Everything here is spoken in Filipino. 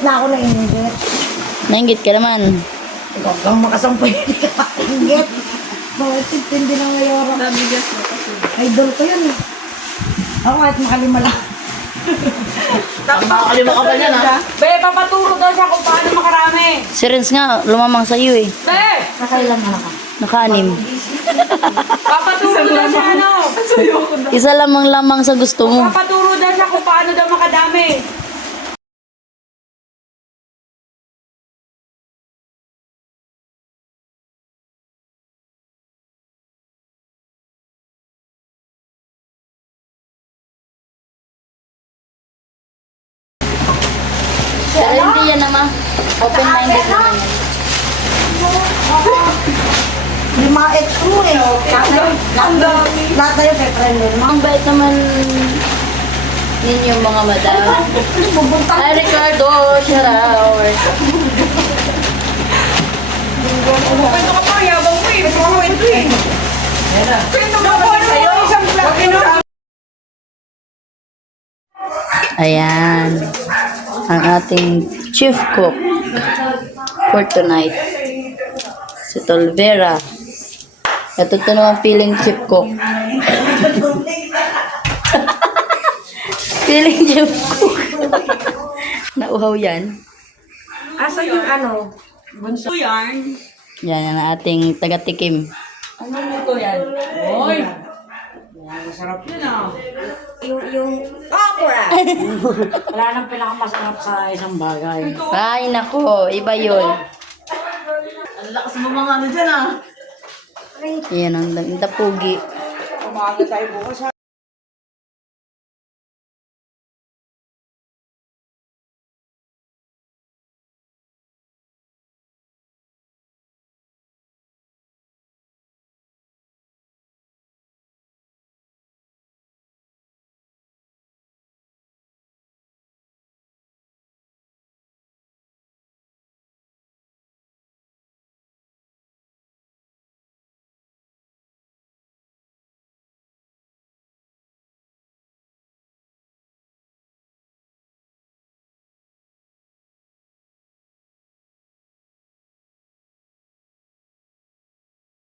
Na ako nainggit. Nainggit ka naman. Huwag kang makasampay, hindi ka inggit. Bakit tindi ng mayora? Nabigas mo kasi. Idol ko yun eh. Ako kahit makalima lang. Makakalima ka pa niyan, ha? Be, papaturo daw siya kung paano makarami. Si Renz nga, lumamang sa'yo eh. Be, Nakailan na ka? Naka-anim. papaturo daw siya ano. Isa lamang sa gusto mo. Papaturo daw siya kung paano daw makadami. Pero hindi yan naman. Open-minded naman yan. Lima extra eh. Lahat na yung pepper mo. Ang bait naman ninyo mga madam. Hi Ricardo, shout Kwento ka pa, yabang mo eh. Kwento eh. Kwento ka pa sa'yo. Isang vlog. Ayan. Ang ating chief cook for tonight. Si Tolvera. Ito naman feeling chief cook. Feeling chief cook. Nauhaw yan. Asa yung ano? Bunso yan. Yan ang ating taga-tikim. Ano luto yan? Oy! Masarap yun ah. Yung okra. Wala nang pinakamasarap sa isang bagay. Ay, nako. Iba yun. Ang lakas mo mga ano dyan, ah. Yan ang dapugi. Umaga tayo bukas ha.